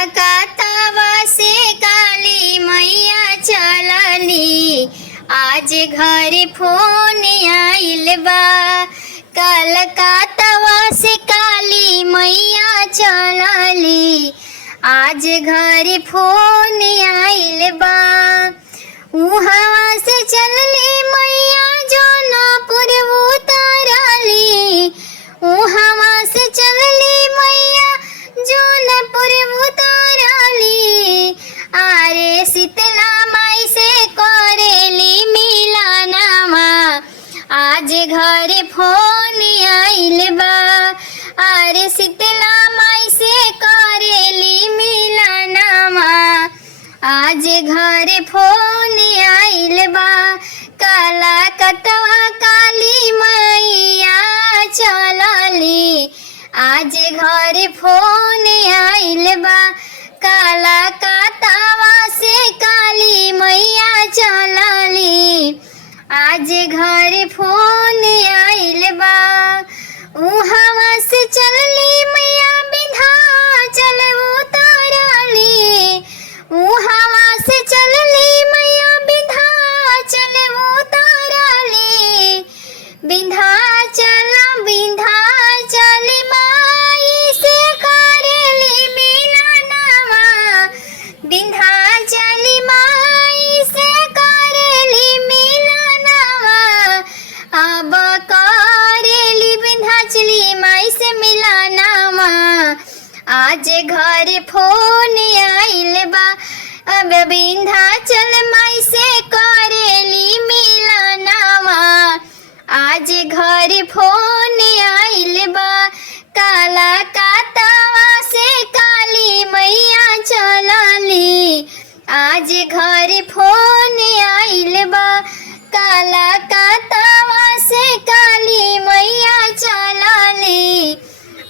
कलकत्ता से काली मैया चलली, आज घर फोन आइल बा। कलकत्ता से काली मैया चलली, आज घर फोन आइल बा। उहवा से चलली मैया जौनपुर उतरली, उहवा से चलली मैया जौनपुर उतरली। अरे शीतला माई से करेली मिलनवा, आज घर फोन आइल बा। अरे शीतला माई से करेली मिलनवा, आज घर फोन आइल बा। कलकत्ता काली मैया चलली, आज घर फोन आइल बा। कलकत्ता से काली मैया चलली, आज घर फोन आइल बा। उहवा से चलली मैया विंध्याचल उतरली, उहवा से चलली मैया विंध्याचल उतरली। विंध्याचल विंध्याचल माई से करेली मिलनवा, विंध्याचल माई से करेली मिलनवा। अब करेली विंध्याचली माई से मिलनवा, आज घर फोन आइल बा। अब विंध्याचल माई से करेली मिलनवा, आज घर फोन आइल बा। कलकत्ता से काली मैया चलली, आज घर फोन आइल बा। कलकत्ता से काली मैया चलली,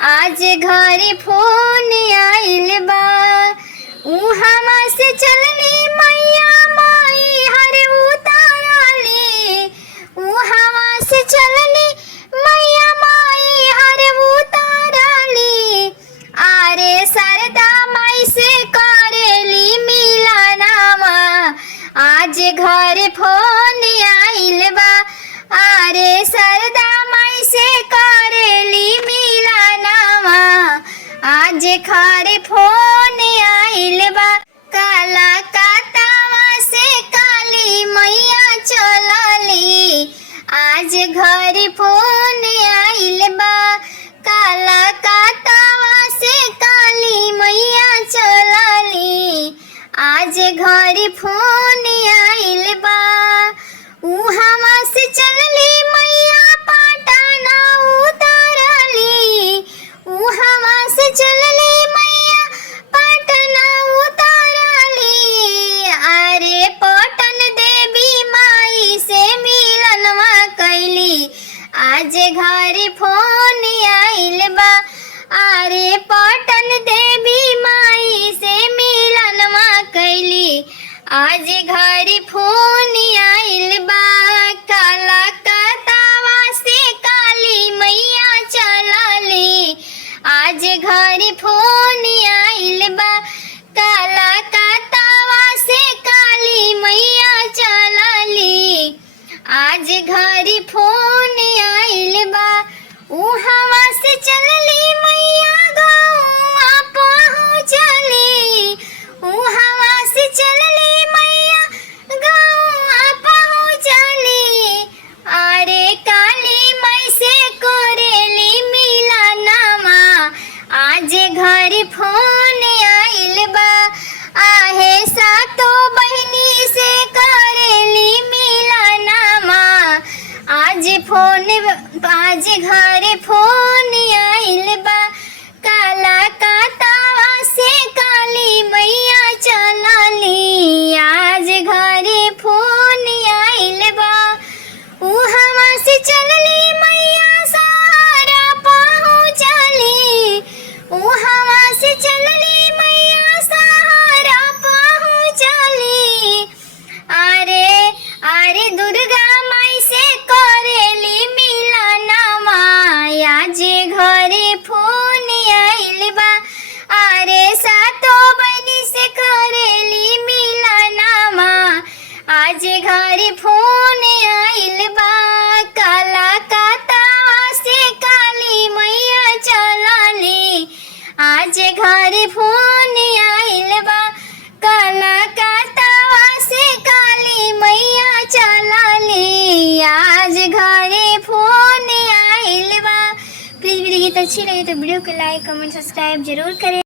आज घर फोन आइल बा। उहवा से चलली मैया माई हर उतरली, उहवा से चलली मैया माई हर उतरली। अरे शारदा माई से करेली मिलनवा, आज घर फोन आइल बा। अरे शारदा माई से करेली मिलनवा, आज घर फोन आइल बा। कलकत्ता से काली मैया चलली, आज घर फोन आइल बा। कलकत्ता से काली मैया चलली, आज घर फोन आइल बा। उहवा से चलली मैया पटना उतरली, उहवा से चलली मैया पटना उतरली। अरे पटन देवी माई से मिलनवा कैली, आज घर फोन आइल बा। अरे पटन देवी माई से मिलनवा कैली, आज घर फोन आइल बा। कलकत्ता से काली मैया चलली, आज घर फोन आइल बा। कलकत्ता से काली मैया चलली, आज घर फोन आइल बा। उहवा से चलली मैया गौआ पहुँचली, उहवा से चलली मैया गौआ पहुँचली। अरे काली माई से करेली मिलनवा, आज घर फोन आइल बा। आहे सातो बहिनी से करेली मिलनवा, आज घर फोन आइल बा। कलकत्ता से काली मैया चलली, आज घर फोन आइल बा। उहवा से चलली मैया सारा पहुँचली, उहवा से चलली मैया सारा पहुँचली। अरे दुर्गा माई से करेली मिलनवा, अच्छी लगी तो वीडियो को लाइक कमेंट सब्सक्राइब जरूर करें।